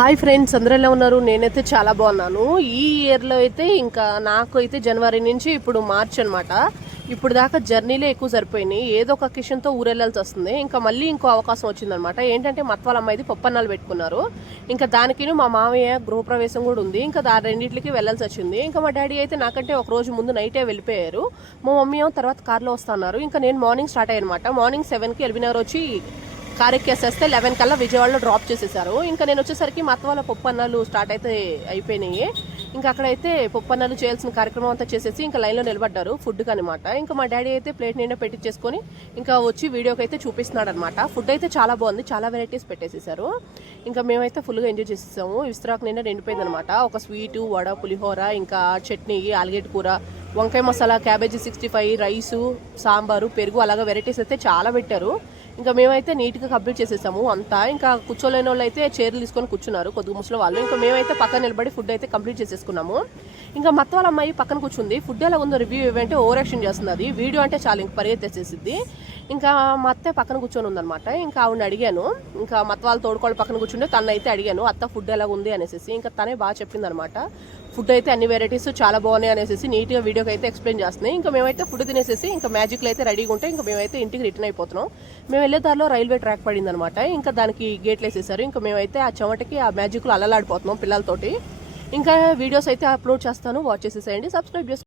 Hi friends, అందరూ ఎలా ఉన్నారు? నేనైతే చాలా బాగున్నాను. ఈ ఇయర్లో అయితే ఇంకా నాకు అయితే జనవరి నుంచి ఇప్పుడు మార్చ్ అనమాట. ఇప్పుడు దాకా జర్నీలే ఎక్కువ సరిపోయినాయి. ఏదో ఒక కిషన్తో ఊరెళ్ళాల్సి వస్తుంది. ఇంకా మళ్ళీ ఇంకో అవకాశం వచ్చిందనమాట. ఏంటంటే మత్వాల అమ్మాయిది పప్పన్నాలు పెట్టుకున్నారు. ఇంకా దానికి మా మామయ్య గృహప్రవేశం కూడా ఉంది. ఇంకా రెండింటికి వెళ్ళాల్సి వచ్చింది. ఇంకా మా డాడీ అయితే నాకంటే ఒక రోజు ముందు నైటే వెళ్ళిపోయారు. మా మమ్మీ తర్వాత కార్లో వస్తున్నారు. ఇంకా నేను మార్నింగ్ స్టార్ట్ అయ్యానమాట. మార్నింగ్ 7కి ఎల్బినగర్ వచ్చి కార్ ఎక్కేసేస్తే 11 కల్లా విజయవాడలో డ్రాప్ చేసేసారు. ఇంకా నేను వచ్చేసరికి మా అత్త వాళ్ళ పప్పన్నాలు స్టార్ట్ అయితే అయిపోయినాయి. ఇంకా అక్కడైతే పప్పన్నాలు చేయాల్సిన కార్యక్రమం అంతా చేసేసి ఇంకా లైన్లో నిలబడ్డారు ఫుడ్కి అనమాట. ఇంకా మా డాడీ అయితే ప్లేట్ నిండా పెట్టించేసుకొని ఇంకా వచ్చి వీడియోకి అయితే చూపిస్తున్నాడు అనమాట. ఫుడ్ అయితే చాలా బాగుంది, చాలా వెరైటీస్ పెట్టేసేసారు. ఇంకా మేమైతే ఫుల్గా ఎంజాయ్ చేసేసాము. విస్తరాకు నిండా నిండిపోయింది అనమాట. ఒక స్వీటు, వడ, పులిహోర, ఇంకా చట్నీ, ఆలుగడ్డ కూర, వంకాయ మసాలా, క్యాబేజీ 65, రైసు, సాంబారు, పెరుగు, అలాగా వెరైటీస్ అయితే చాలా పెట్టారు. ఇంకా మేమైతే నీట్గా కంప్లీట్ చేసేసాము అంతా. ఇంకా కూర్చోలేని వాళ్ళు అయితే చైర్లు తీసుకొని కూర్చున్నారు, కొద్దిగా ముసలి వాళ్ళు. ఇంకా మేమైతే పక్కన నిలబడి ఫుడ్ అయితే కంప్లీట్ చేసేసుకున్నాము. ఇంకా మత్త వాళ్ళ అమ్మాయి పక్కన కూర్చుంది. ఫుడ్ ఎలా ఉందో రివ్యూ ఇవ్వంటే ఓవర్ యాక్షన్ చేస్తుంది. అది వీడియో అంటే చాలా ఇంక పరిగెత్తేసేసిద్ది. ఇంకా మా అత్త పక్కన కూర్చొని ఉందనమాట. ఇంకా ఆవిడని అడిగాను. ఇంకా మత్త వాళ్ళు తోడుకోళ్ళు పక్కన కూర్చుంటే తను అయితే అడిగాను, అత్త ఫుడ్ ఎలా ఉంది అనేసి. ఇంకా తనే బాగా చెప్పింది అనమాట. ఫుడ్ అయితే అన్ని వెరైటీస్ చాలా బాగున్నాయి అనేసి నీట్గా వీడియోకి అయితే ఎక్స్ప్లెయిన్ చేస్తున్నాయి. ఇంకా మేమైతే ఫుడ్ తినేసేసి ఇంకా మ్యాజిక్లో అయితే రెడీగా ఉంటే ఇంకా మేమైతే ఇంటికి రిటర్న్ అయిపోతున్నాం. మేము వెళ్ళే దారిలో రైల్వే ట్రాక్ పడింది అనమాట. ఇంకా దానికి గేట్లు వేసేసారు. ఇంకా మేమైతే ఆ చెమటకి ఆ మ్యాజిక్లో అల్లలాడిపోతున్నాం పిల్లలతోటి. ఇంకా వీడియోస్ అయితే అప్లోడ్ చేస్తాను, వాచ్ చేసేసేయండి, సబ్స్క్రైబ్ చేసుకోండి.